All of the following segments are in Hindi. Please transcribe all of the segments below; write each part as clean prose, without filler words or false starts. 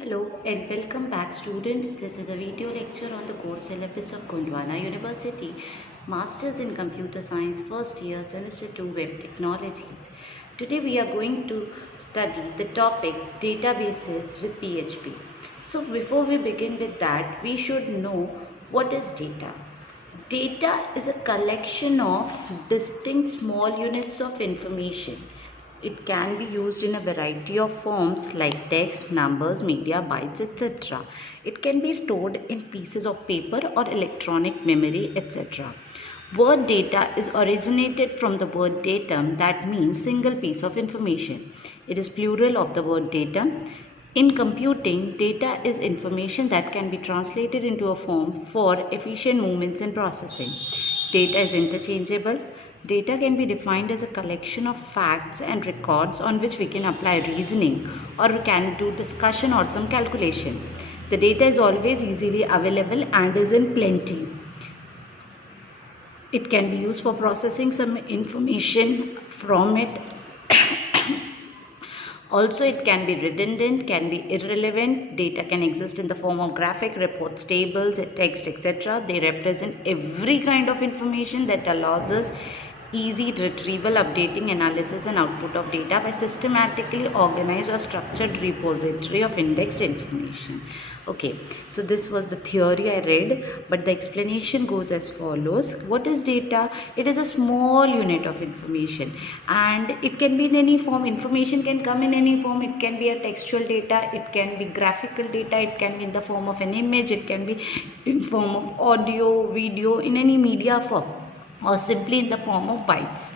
Hello and welcome back students. This is a video lecture on the course syllabus of Gondwana University, Masters in Computer Science first year semester 2 Web Technologies. Today we are going to study the topic databases with PHP. So before we begin with that, we should know what is data. Data is a collection of distinct small units of information. It can be used in a variety of forms like text, numbers, media, bytes, etc. It can be stored in pieces of paper or electronic memory, etc. Word data is originated from the word datum, that means single piece of information. It is plural of the word datum. In computing, data is information that can be translated into a form for efficient movements and processing. Data is interchangeable. Data can be defined as a collection of facts and records on which we can apply reasoning or we can do discussion or some calculation. The data is always easily available and is in plenty. It can be used for processing some information from it. Also, it can be redundant, can be irrelevant. Data can exist in the form of graphic, reports, tables, text, etc. They represent every kind of information that allows us easy retrieval, updating, analysis and output of data by systematically organized or structured repository of indexed information. Okay, so this was the theory I read, but the explanation goes as follows. What is data? It is a small unit of information and it can be in any form. Information can come in any form. It can be a textual data, it can be graphical data, it can be in the form of an image, it can be in form of audio, video, in any media form or simply in the form of bytes.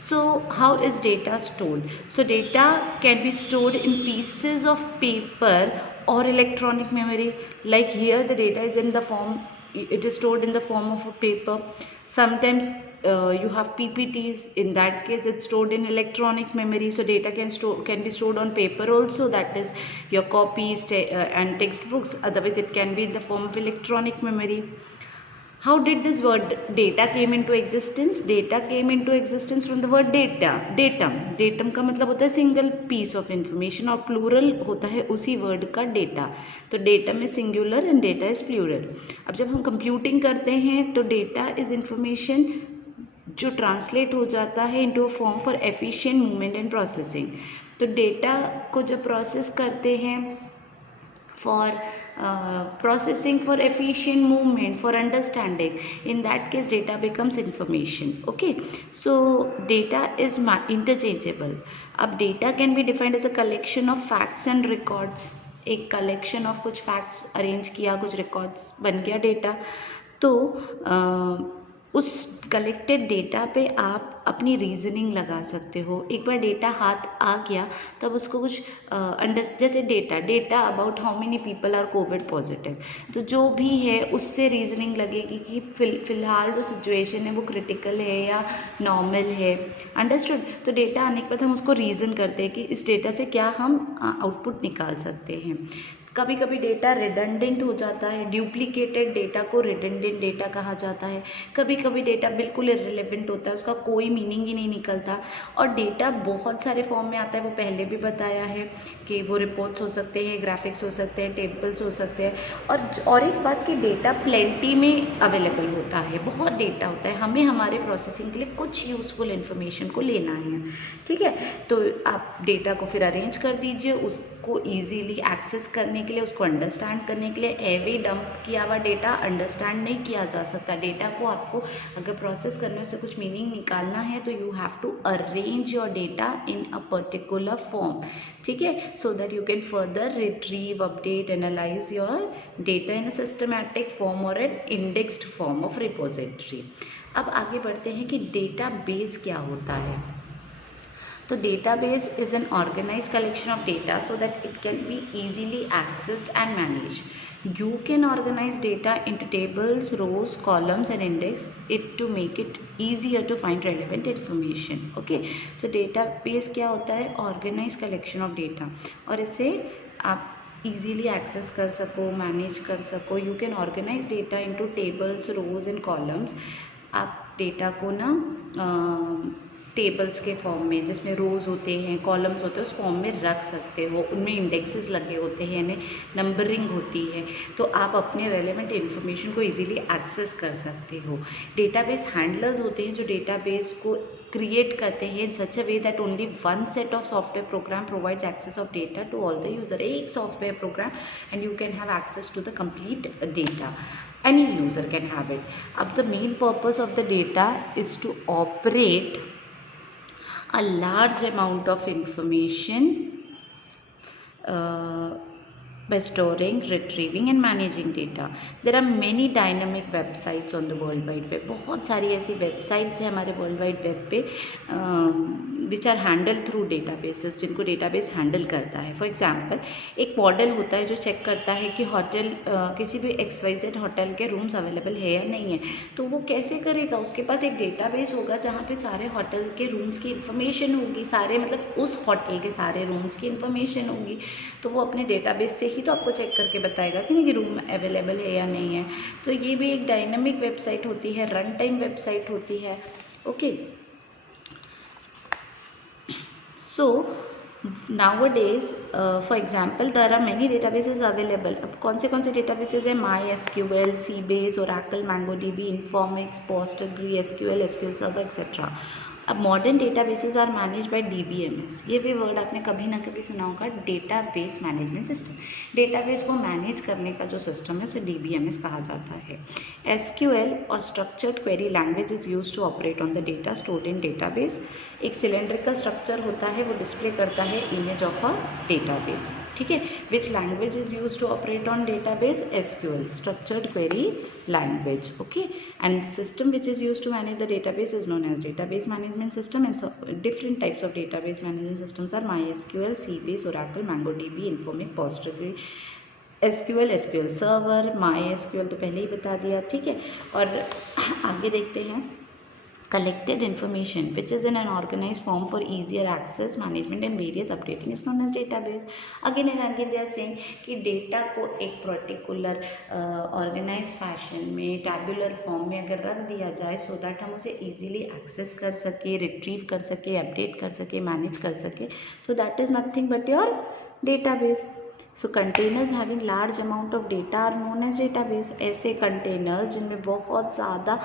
So how is data stored? So data can be stored in pieces of paper or electronic memory. Like here the data is in the form, it is stored in the form of a paper. Sometimes you have PPTs. In that case it's stored in electronic memory. So data can be stored on paper also, that is your copies and textbooks. Otherwise it can be in the form of electronic memory. How did this word data came into existence? Data came into existence from the word data, datum. Datum का मतलब होता है सिंगल पीस ऑफ इंफॉर्मेशन और प्लूरल होता है उसी वर्ड का डेटा. तो डेटा में singular and data is plural. अब जब हम कंप्यूटिंग करते हैं तो डेटा इज इंफॉर्मेशन जो ट्रांसलेट हो जाता है into a form for efficient movement and processing. तो डेटा को जब प्रोसेस करते हैं for processing, for efficient movement, for understanding, in that case data becomes information. Okay, so data is interchangeable. अब data can be defined as a collection of facts and records. एक collection of कुछ facts arrange किया, कुछ records बन गया data. तो उस कलेक्टेड डेटा पे आप अपनी रीजनिंग लगा सकते हो. एक बार डेटा हाथ आ गया तब उसको कुछ जैसे data about how many people are COVID positive, तो जो भी है उससे रीजनिंग लगेगी कि फिलहाल जो सिचुएशन है वो क्रिटिकल है या नॉर्मल है. अंडरस्टूड. तो डेटा आने के बाद हम उसको रीज़न करते हैं कि इस डेटा से क्या हम आउटपुट निकाल सकते हैं. कभी कभी डेटा रिडंडेंट हो जाता है. ड्यूप्लीकेटेड डेटा को रिडंडेंट डेटा कहा जाता है. कभी कभी डेटा बिल्कुल इररिलेवेंट होता है, उसका कोई मीनिंग ही नहीं निकलता. और डेटा बहुत सारे फॉर्म में आता है, वो पहले भी बताया है कि वो रिपोर्ट्स हो सकते हैं, ग्राफिक्स हो सकते हैं, टेबल्स हो सकते हैं. और एक बात कि डेटा प्लेंटी में अवेलेबल होता है, बहुत डेटा होता है. हमें हमारे प्रोसेसिंग के लिए कुछ यूज़फुल इन्फॉर्मेशन को लेना है. ठीक है, तो आप डेटा को फिर अरेंज कर दीजिए. उसको ईजीली एक्सेस करने के लिए, उसको अंडरस्टैंड करने के लिए, एवे डंप किया हुआ डेटा अंडरस्टैंड नहीं किया जा सकता. डेटा को आपको अगर प्रोसेस करने से कुछ मीनिंग निकालना है तो you have to arrange your data in a particular form. ठीक है, so that you can further retrieve, update, analyse your data in a systematic form और an indexed form of repository. अब आगे बढ़ते हैं कि डेटाबेस क्या होता है. तो database is an organized collection of data so that it can be easily accessed and managed. You can organize data into tables, rows, columns and index it to make it easier to find relevant information. Okay, so database क्या होता है? Organized collection of data. और इसे आप easily access कर सको, manage कर सको. You can organize data into tables, rows and columns. आप डेटा को ना टेबल्स के फॉर्म में, जिसमें रोज़ होते हैं, कॉलम्स होते हैं, उस फॉर्म में रख सकते हो। उनमें इंडेक्सेस लगे होते हैं, यानी नंबरिंग होती है, तो आप अपने रेलेवेंट इन्फॉर्मेशन को इजीली एक्सेस कर सकते हो। डेटाबेस हैंडलर्स होते हैं जो डेटाबेस को क्रिएट करते हैं in such a way that only one set of software program provides access of data to all the user. एक software program and you can have access to the complete data. Any user can have it. अब the main purpose of the data is to operate a large amount of information by storing, retrieving and managing data. There are many dynamic websites on the World Wide Web. बहुत सारी ऐसी वेबसाइट्स हैं हमारे वर्ल्ड वाइड वेब पे which are handle through databases, जिनको डेटाबेस हैंडल करता है. फॉर एग्जांपल, एक मॉडल होता है जो चेक करता है कि होटल किसी भी XYZ होटल के रूम्स अवेलेबल है या नहीं है. तो वो कैसे करेगा? उसके पास एक डेटाबेस होगा जहाँ पे सारे होटल के रूम्स की इन्फॉर्मेशन होगी, सारे मतलब उस होटल के सारे रूम्स की इन्फॉर्मेशन होगी. तो वो अपने डेटाबेस से ही तो आपको चेक करके बताएगा कि नहीं कि रूम अवेलेबल है या नहीं है. तो ये भी एक डायनामिक वेबसाइट होती है, रन टाइम वेबसाइट होती है. Okay, so nowadays for example there are many databases available. अब कौन से databases हैं? MySQL, Sybase, Oracle, MongoDB, Informix, PostgreSQL, SQL Server etc. अब modern databases are manage by DBMS. ये भी वर्ड आपने कभी ना कभी सुना होगा, डेटाबेस मैनेजमेंट सिस्टम. डेटाबेस को मैनेज करने का जो सिस्टम है उसे DBMS कहा जाता है. SQL और structured query language is use to operate on the data stored in database. एक सिलेंड्रिकल स्ट्रक्चर होता है, वो डिस्प्ले करता है इमेज ऑफ अ डेटाबेस. ठीक है. Which language is use to operate on database? SQL, structured query language. Okay, and system which is use to manage the database is known as database management system. And so different types of database management systems are MySQL, Sybase, Oracle, MongoDB, Informix, PostgreSQL, SQL Server. MySQL तो पहले ही बता दिया. ठीक है. और आगे देखते हैं. Collected information which is in an organized form for easier access, management and various updating is known as database. Again and again they are saying कि डेटा को एक पर्टिकुलर ऑर्गेनाइज फैशन में टैबुलर फॉर्म में अगर रख दिया जाए सो दैट हम उसे इजीली एक्सेस कर सके, रिट्रीव कर सके, अपडेट कर सके, मैनेज कर सके. तो that is nothing but your database. So containers having large amount of data are known as database. ऐसे कंटेनर्स जिनमें बहुत ज़्यादा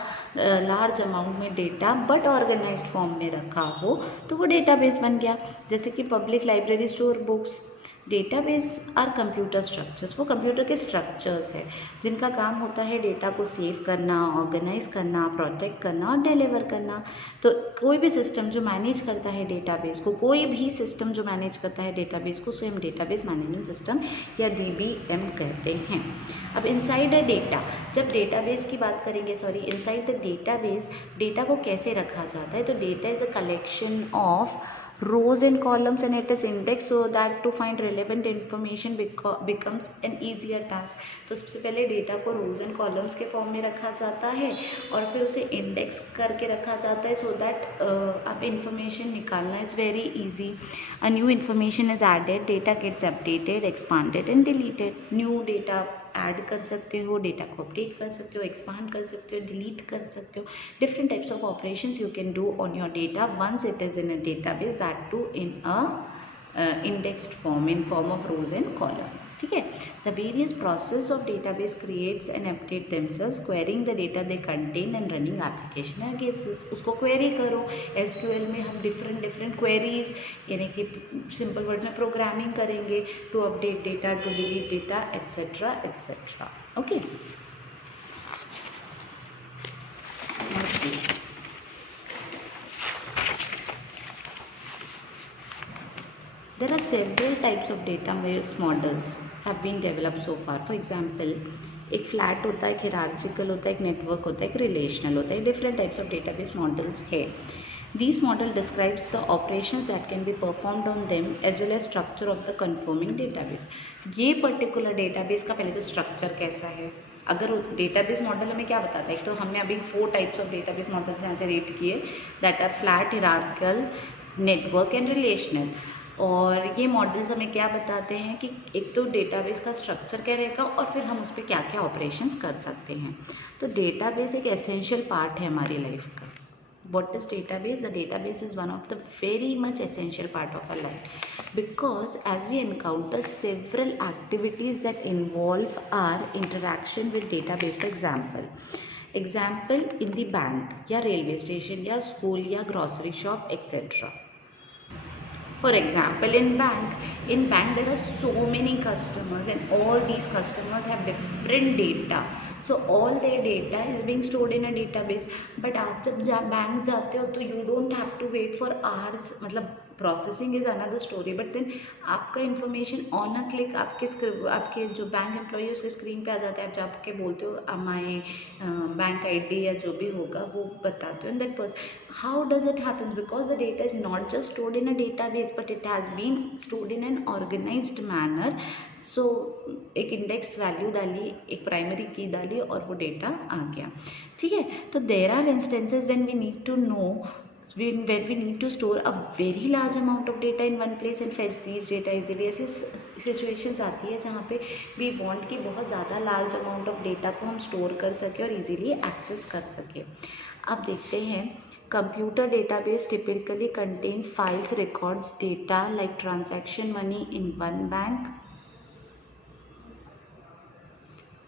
लार्ज अमाउंट में डेटा बट ऑर्गेनाइज्ड फॉर्म में रखा हो तो वो डेटाबेस बन गया. जैसे कि public library store books. Database are computer structures. वो कंप्यूटर के स्ट्रक्चर्स हैं जिनका काम होता है डेटा को सेव करना, ऑर्गेनाइज करना, प्रोटेक्ट करना और डिलीवर करना. तो कोई भी सिस्टम जो मैनेज करता है डेटाबेस को, कोई भी सिस्टम जो मैनेज करता है डेटाबेस को, उसे हम डेटाबेस मैनेजमेंट सिस्टम या DBM कहते हैं. अब इनसाइड अ डेटा, जब डेटाबेस की बात करेंगे, इनसाइड द डेटाबेस डेटा को कैसे रखा जाता है? तो data is a collection of rows and columns and it is indexed so that to find relevant information becomes an easier task. तो सबसे पहले डेटा को rows and columns के फॉर्म में रखा जाता है और फिर उसे इंडेक्स करके रखा जाता है so that आप इंफॉर्मेशन निकालना is very easy. A new information is added, data gets updated, expanded and deleted. New data add कर सकते हो, डेटा को अपडेट कर सकते हो, एक्सपांड कर सकते हो, डिलीट कर सकते हो. Different types of operations you can do on your data once it is in a database, that too in a indexed form in form of rows and columns. ठीक है. The various process of database creates and update themselves, querying the data they contain and running application against उसको query करो. SQL में हम different queries यानी कि simple word में programming करेंगे to update data, to delete data, etc. etc. Okay. Let's see. There are several types of database models have been developed so far. For example, एक फ्लैट होता है, एक हिरार्चिकल होता है, एक नेटवर्क होता है, एक रिलेशनल होता है. Different types of database models है. These model describes the operations that can be performed on them as well as structure of the conforming database. ये पर्टिकुलर डेटाबेस का पहले तो स्ट्रक्चर कैसा है. अगर डेटाबेस मॉडल हमें क्या बताता है, तो हमने अभी 4 टाइप्स ऑफ डेटाबेस मॉडल्स यहाँ से रेट किए, that are flat, hierarchical, network and relational. और ये मॉडल्स हमें क्या बताते हैं कि एक तो डेटाबेस का स्ट्रक्चर क्या रहेगा और फिर हम उस पर क्या क्या ऑपरेशंस कर सकते हैं. तो डेटाबेस एक एसेंशियल पार्ट है हमारी लाइफ का. What is database? The database is one of the very much essential part of our life, because as we encounter several activities that involve our interaction with database. For example in the bank या रेलवे स्टेशन या स्कूल या grocery shop etcetera. For example, in bank there are so many customers, and all these customers have different data. So all their data is being stored in a database. But आप जब बैंक जाते हो तो you don't have to wait for hours. मतलब processing is another story, but then आपका इन्फॉर्मेशन ऑन अ क्लिक आपके जो बैंक एम्प्लॉई है उसके स्क्रीन पे आ जाता है. आप जाके बोलते हो माई बैंक आईडी या जो भी होगा वो बताते हो, and that person. How does it happens? Because the data is not just stored in a database, but it has been stored in an organised manner. So एक इंडेक्स वैल्यू डाली, एक प्राइमरी की डाली और वो डेटा आ गया. ठीक है, तो there are instances when we need to know, when we need to store a very large amount of data in one place and fetch these data easily. ऐसी सिचुएशंस आती है जहाँ पे we want कि बहुत ज़्यादा large amount of data को हम store कर सकें और easily access कर सकें. अब देखते हैं, computer database typically contains files, records, data like transaction money in one bank,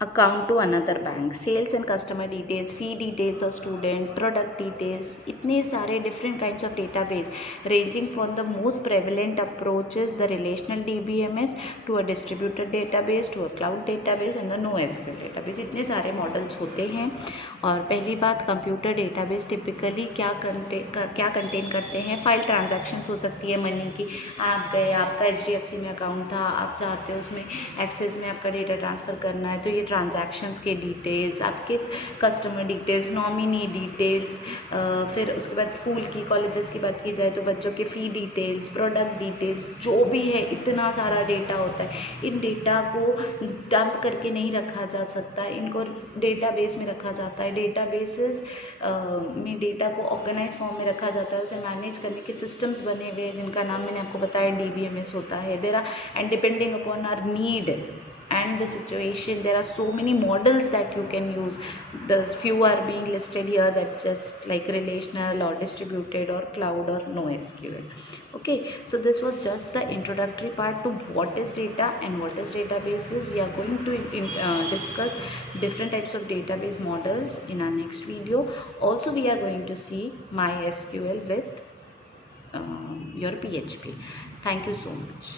account to another bank, sales and customer details, fee details of student, product details. इतने सारे different kinds of database ranging from the most prevalent approaches, the relational DBMS, to a distributed database, to a cloud database and the NoSQL database. इतने सारे मॉडल्स होते हैं. और पहली बात, कंप्यूटर डेटाबेस टिपिकली क्या कंटेन करते हैं? फाइल ट्रांजैक्शंस हो सकती है मनी की. आप गए, आपका HDFC में अकाउंट था, आप चाहते हो उसमें एक्सेस में आपका डेटा ट्रांसफ़र करना है, तो ये ट्रांजैक्शंस के डिटेल्स, आपके कस्टमर डिटेल्स, नॉमिनी डिटेल्स, फिर उसके बाद स्कूल की, कॉलेजेस की बात की जाए तो बच्चों के फ़ी डिटेल्स, प्रोडक्ट डिटेल्स, जो भी है इतना सारा डेटा होता है. इन डेटा को डंप करके नहीं रखा जा सकता, इनको डेटाबेस में रखा जाता है. डेटाबेसेस में डेटा को ऑर्गेनाइज फॉर्म में रखा जाता है, उसे मैनेज करने के सिस्टम्स बने हुए हैं जिनका नाम मैंने आपको बताया DBMS होता है. There are, and depending upon our need and the situation, there are so many models that you can use. The few are being listed here, that just like relational or distributed or cloud or NoSQL. Okay, so this was just the introductory part to what is data and what is databases. We are going to discuss different types of database models in our next video. Also we are going to see MySQL with your PHP. Thank you so much.